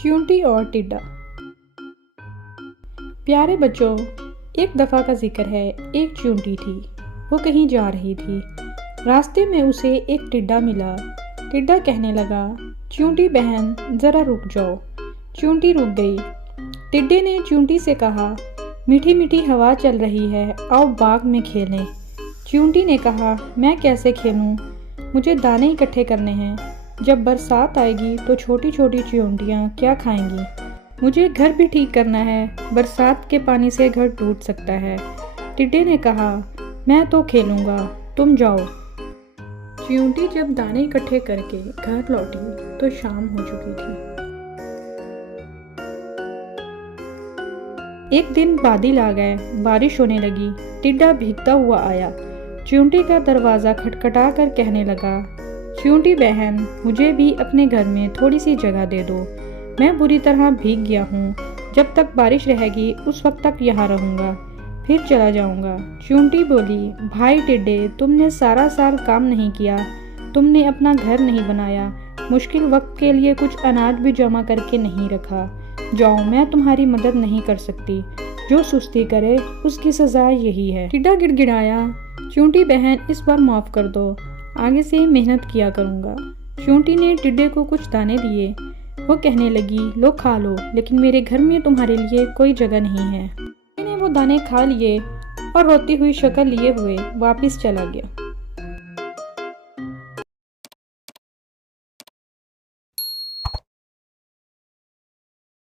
च्यूंटी और टिड्डा। प्यारे बच्चों, एक दफ़ा का जिक्र है। एक च्यूंटी थी, वो कहीं जा रही थी। रास्ते में उसे एक टिड्डा मिला। टिड्डा कहने लगा, च्यूंटी बहन ज़रा रुक जाओ। च्यूंटी रुक गई। टिड्डे ने च्यूंटी से कहा, मीठी मीठी हवा चल रही है, आओ बाग में खेलें। च्यूंटी ने कहा, मैं कैसे खेलूं? मुझे दाने इकट्ठे करने हैं। जब बरसात आएगी तो छोटी छोटी च्यूंटियाँ क्या खाएंगी? मुझे घर भी ठीक करना है, बरसात के पानी से घर टूट सकता है। टिड्डे ने कहा, मैं तो खेलूँगा, तुम जाओ। च्यूंटी जब दाने इकट्ठे करके घर लौटी तो शाम हो चुकी थी। एक दिन बादल आ गए, बारिश होने लगी। टिड्डा भीगता हुआ आया। च्यूंटी का दरवाज़ा खटखटा कर कहने लगा, च्यूंटी बहन मुझे भी अपने घर में थोड़ी सी जगह दे दो। मैं बुरी तरह भीग गया हूँ। जब तक बारिश रहेगी उस वक्त तक यहाँ रहूँगा, फिर चला जाऊँगा। च्यूंटी बोली, भाई टिड्डे, तुमने सारा साल काम नहीं किया, तुमने अपना घर नहीं बनाया, मुश्किल वक्त के लिए कुछ अनाज भी जमा करके नहीं रखा। जाओ, मैं तुम्हारी मदद नहीं कर सकती। जो सुस्ती करे उसकी सज़ा यही है। टिड्डा गिड़गिड़ाया, च्यूंटी बहन इस बार माफ़ कर दो, आगे से मेहनत किया करूँगा। च्यूंटी ने टिड्डे को कुछ दाने दिए। वो कहने लगी, लो खा लो, लेकिन मेरे घर में तुम्हारे लिए कोई जगह नहीं है। टिड्डे ने वो दाने खा लिए और रोती हुई शक्ल लिए हुए वापस चला गया।